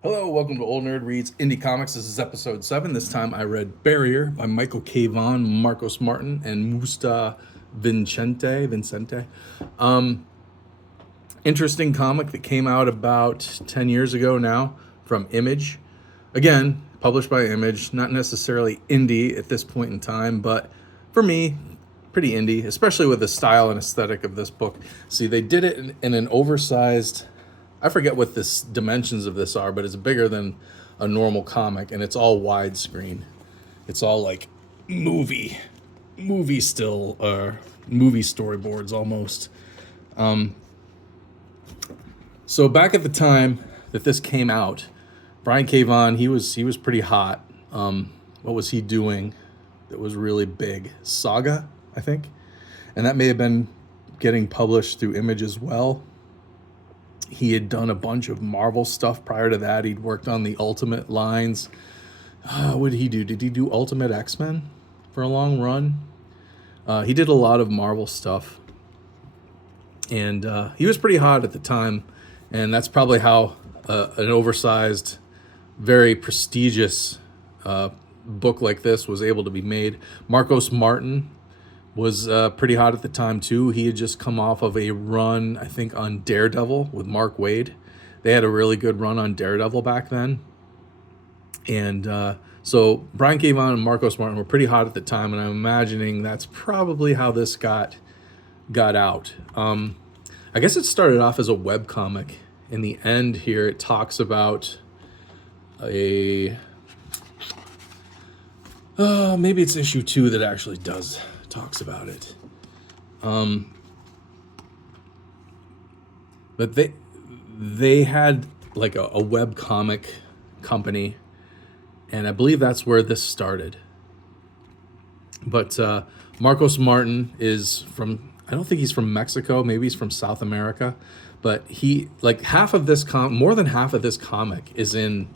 Hello, welcome to Old Nerd Reads Indie Comics. This is episode 7. This time I read Barrier by Michael K. Vaughan, Marcos Martin, and Musta Vincente. Interesting comic that came out about 10 years ago now from Image. Again, published by Image, not necessarily indie at this point in time, but for me, pretty indie, especially with the style and aesthetic of this book. See, they did it in an oversized, I forget what the dimensions of this are, but it's bigger than a normal comic, and it's all widescreen. It's all like movie still, or movie storyboards almost. So back at the time that this came out, Brian K. Vaughan, he was pretty hot. What was he doing that was really big? Saga, I think, and that may have been getting published through Image as well. He had done a bunch of Marvel stuff prior to that. He'd worked on the Ultimate lines. What did he do? Did he do Ultimate X-Men for a long run? He did a lot of Marvel stuff. And he was pretty hot at the time. And that's probably how an oversized, very prestigious book like this was able to be made. Marcos Martin was pretty hot at the time too. He had just come off of a run, I think, on Daredevil with Mark Waid. They had a really good run on Daredevil back then. And so Brian K. Vaughan and Marcos Martin were pretty hot at the time, and I'm imagining that's probably how this got out. I guess it started off as a webcomic. In the end here, it talks about maybe it's issue 2 that actually talks about it. But they had like a web comic company, and I believe that's where this started. But Marcos Martin is from, I don't think he's from Mexico, maybe he's from South America, but he, like, more than half of this comic is in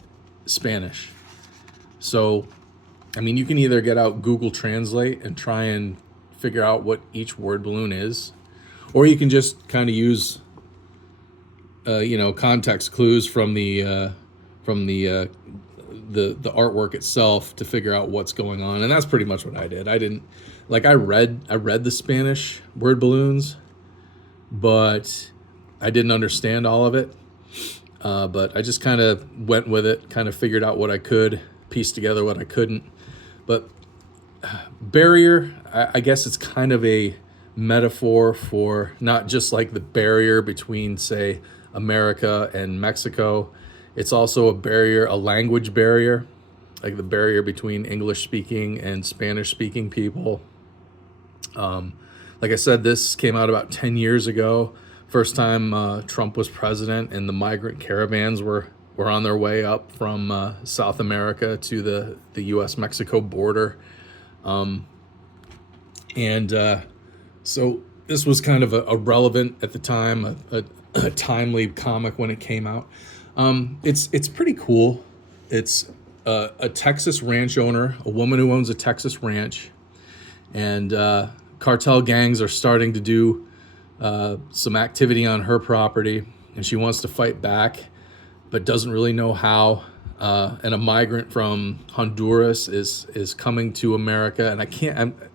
Spanish. So I mean, you can either get out Google Translate and try and figure out what each word balloon is, or you can just kind of use, context clues from the artwork itself to figure out what's going on. And that's pretty much what I did. I read the Spanish word balloons, but I didn't understand all of it. But I just kind of went with it, kind of figured out what I could, pieced together what I couldn't. But Barrier, I guess it's kind of a metaphor for not just like the barrier between, say, America and Mexico. It's also a language barrier, like the barrier between English-speaking and Spanish-speaking people. Like I said, this came out about 10 years ago. First time Trump was president, and the migrant caravans were on their way up from South America to the U.S.-Mexico border. So this was kind of a relevant at the time, a timely comic when it came out. It's pretty cool. It's a Texas ranch owner, a woman who owns a Texas ranch, and cartel gangs are starting to do some activity on her property, and she wants to fight back, but doesn't really know how. And a migrant from Honduras is coming to America, and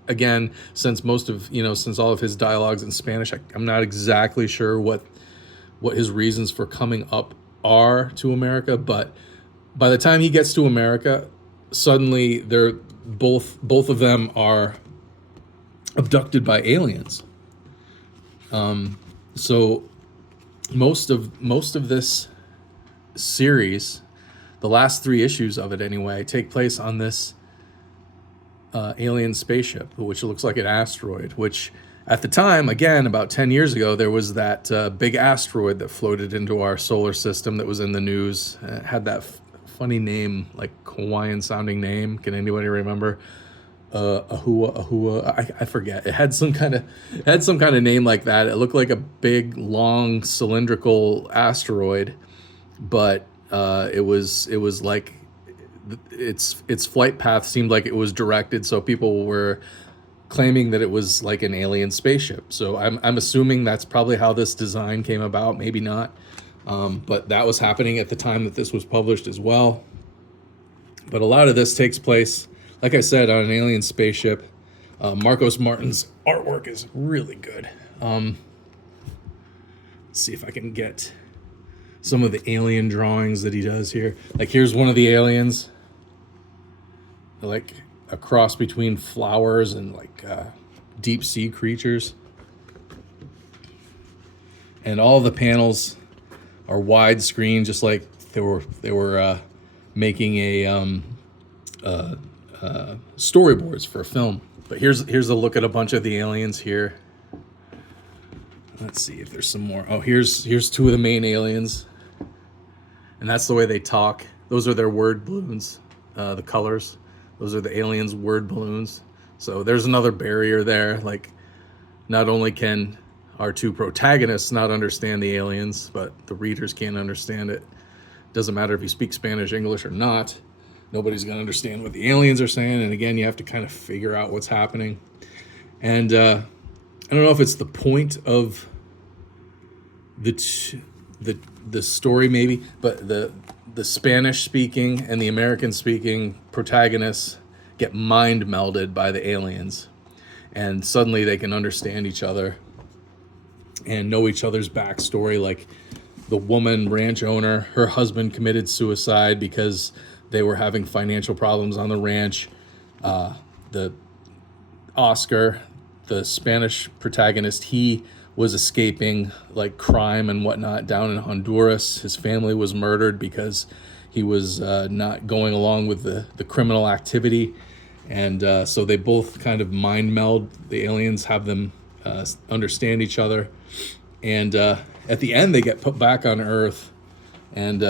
again, since all of his dialogue's in Spanish, I'm not exactly sure what his reasons for coming up are to America. But by the time he gets to America, suddenly they're both of them are abducted by aliens. So most of this series, the last 3 issues of it anyway, take place on this alien spaceship, which looks like an asteroid, which at the time, again, about 10 years ago, there was that big asteroid that floated into our solar system that was in the news. It had that funny name, like Hawaiian sounding name. Can anybody remember? Ahua. I forget. It had some kind of name like that. It looked like a big, long, cylindrical asteroid, but it was like its flight path seemed like it was directed, so people were claiming that it was like an alien spaceship. So I'm assuming that's probably how this design came about. Maybe not, But that was happening at the time that this was published as well. But a lot of this takes place, like I said, on an alien spaceship. Marcos Martin's artwork is really good. Let's see if I can get some of the alien drawings that he does here. Like here's one of the aliens, like a cross between flowers and like deep sea creatures. And all the panels are widescreen, just like they were making a storyboards for a film. But here's a look at a bunch of the aliens here. Let's see if there's some more. Oh, here's two of the main aliens, and that's the way they talk. Those are their word balloons, the colors. Those are the aliens' word balloons. So there's another barrier there. Like, not only can our two protagonists not understand the aliens, but the readers can't understand it. Doesn't matter if you speak Spanish, English, or not. Nobody's going to understand what the aliens are saying. And again, you have to kind of figure out what's happening. And I don't know if it's the point of the story maybe, but the Spanish speaking and the American speaking protagonists get mind melded by the aliens. And suddenly they can understand each other and know each other's backstory. Like the woman ranch owner, her husband committed suicide because they were having financial problems on the ranch. The Oscar, the Spanish protagonist, he was escaping like crime and whatnot down in Honduras. His family was murdered because he was not going along with the criminal activity. And so they both kind of mind meld. The aliens have them understand each other. And at the end, they get put back on Earth. And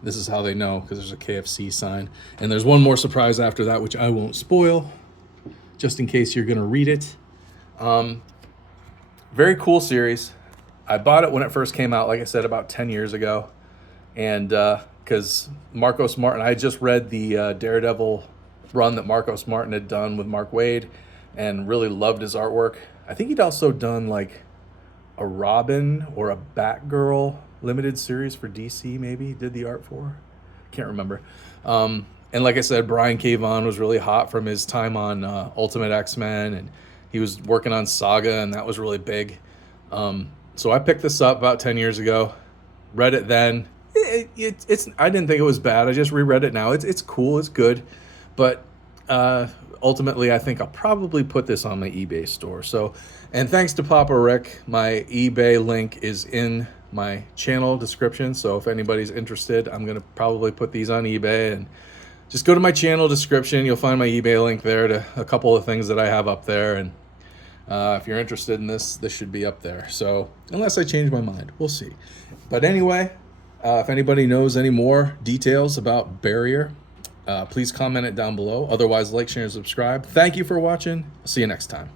this is how they know, because there's a KFC sign. And there's one more surprise after that, which I won't spoil, just in case you're going to read it. Very cool series. I bought it when it first came out, like I said, about 10 years ago. And because Marcos Martin, I had just read the Daredevil run that Marcos Martin had done with Mark Waid and really loved his artwork. I think he'd also done like a Robin or a Batgirl limited series for DC, maybe, did the art for. Can't remember. And like I said, Briankvaughan was really hot from his time on Ultimate X-Men, and he was working on Saga, and that was really big. So I picked this up about 10 years ago, read it then. It's I didn't think it was bad. I just reread it now. It's cool, it's good. But ultimately, I think I'll probably put this on my eBay store. So, and thanks to Papa Rick, my eBay link is in my channel description. So if anybody's interested, I'm going to probably put these on eBay, and just go to my channel description. You'll find my eBay link there to a couple of things that I have up there. And if you're interested in this should be up there. So unless I change my mind, we'll see. But anyway, if anybody knows any more details about Barrier, please comment it down below. Otherwise, like, share, and subscribe. Thank you for watching. I'll see you next time.